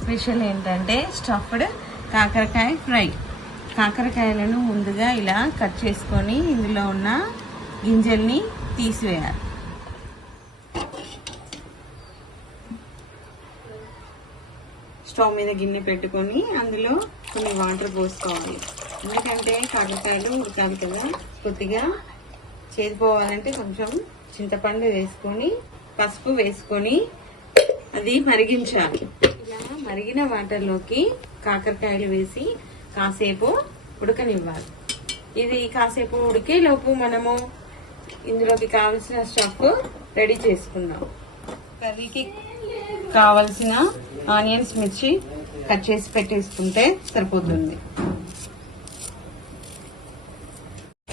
Special ఏంటంటే stuffed కాకరకాయ fry. కాకరకాయలను ముందుగా ఇలా కట్ చేసుకొని ఇందులో ఉన్న గింజల్ని తీసివేయాలి. స్టవ్ మీద గిన్నె పెట్టుకొని అందులో కొన్ని వాటర్ పోసుకోవాలి. ఎందుకంటే కాకరకాయలు ఉడకాలి కదా కొద్దిగా చేదిపోవాలంటే కొంచెం చింతపండు వేసుకొని పసుపు వేసుకొని అది మరిగించాలి. మరిగిన వాటర్లోకి కాకరకాయలు వేసి కాసేపు ఉడకనివ్వాలి. ఇది కాసేపు ఉడికే లోపు మనము ఇందులోకి కావలసిన స్టఫ్ రెడీ చేసుకుందాం. కర్రీకి కావలసిన ఆనియన్స్ మిర్చి కట్ చేసి పెట్టేసుకుంటే సరిపోతుంది.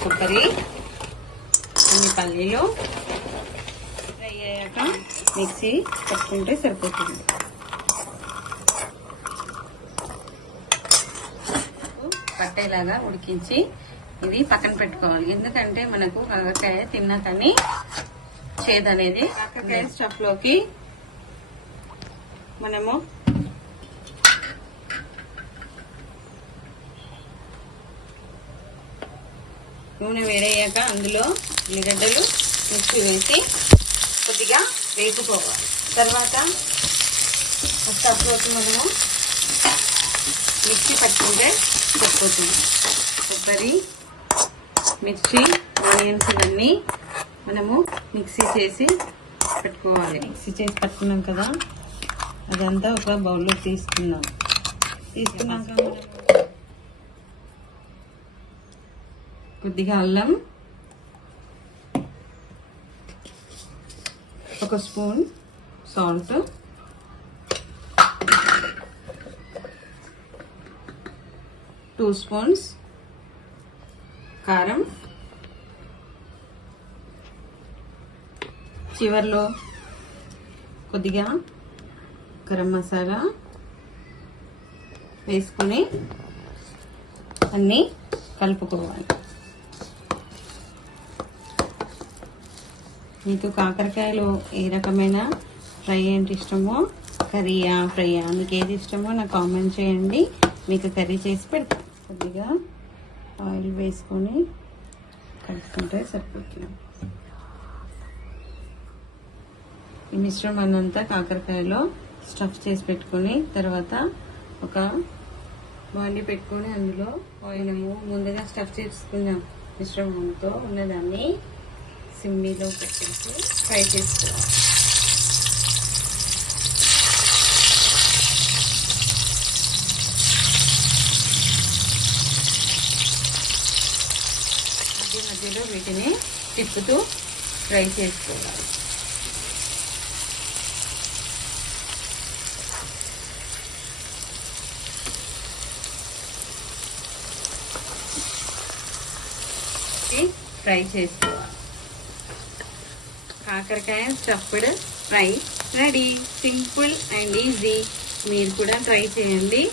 కొబ్బరి కొన్ని పల్లీలు ఫ్రై అయ్యాక మిక్సీ పట్టుకుంటే సరిపోతుంది. పట్టేలాగా ఉడికించి ఇది పక్కన పెట్టుకోవాలి. ఎందుకంటే మనకు కాకరకాయ తిన్నా కానీ చేదనేది కాకరకాయ స్టఫ్లోకి మనము నూనె వేడయ్యాక అందులో ఉల్లిగడ్డలు మిక్సీ వేసి కొద్దిగా వేపుకోవాలి. తర్వాత స్టఫ్లోకి మనము మిక్సీ పట్టుకుంటే సరిపోతుంది. కొబ్బరి మిర్చి ఆనియన్స్ ఇవన్నీ మనము మిక్సీ చేసి పెట్టుకోవాలి. మిక్సీ చేసి పెట్టుకున్నాం కదా అదంతా ఒక బౌల్లో తీసుకున్నాం. తీసుకున్నాక కొద్దిగా అల్లం ఒక స్పూన్ సాల్ట్ టూ స్పూన్స్ కారం. చివర్లో కొద్దిగా గరం మసాలా వేసుకొని అన్నీ కలుపుకోవాలి. మీకు కాకరకాయలు ఏ రకమైన ఫ్రై ఏంటి ఇష్టమో కర్రీయా ఫ్రైయా మీకు ఏది ఇష్టమో నాకు కామెంట్ చేయండి. మీకు కర్రీ చేసి పెడతాను కొద్దిగా ఆయిల్ వేసుకొని కలుపుకుంటే సరిపోతుంది. ఈ మిశ్రమాన్ని అంతా కాకరకాయలో స్టఫ్ చేసి పెట్టుకొని తర్వాత ఒక బాండి పెట్టుకొని అందులో మనము ముందుగా స్టఫ్ చేసుకున్న మిశ్రమంతో ఉన్నదాన్ని సిమ్మీలో పెట్టేసి ఫ్రై చేసుకోవాలి. మధ్యలో వీటిని తిప్పుతూ ఫ్రై చేసుకోవాలి. ఫ్రై చేసుకోవాలి. కాకరకాయ stuffed fry ready. Simple and easy. మీరు కూడా ట్రై చేయండి.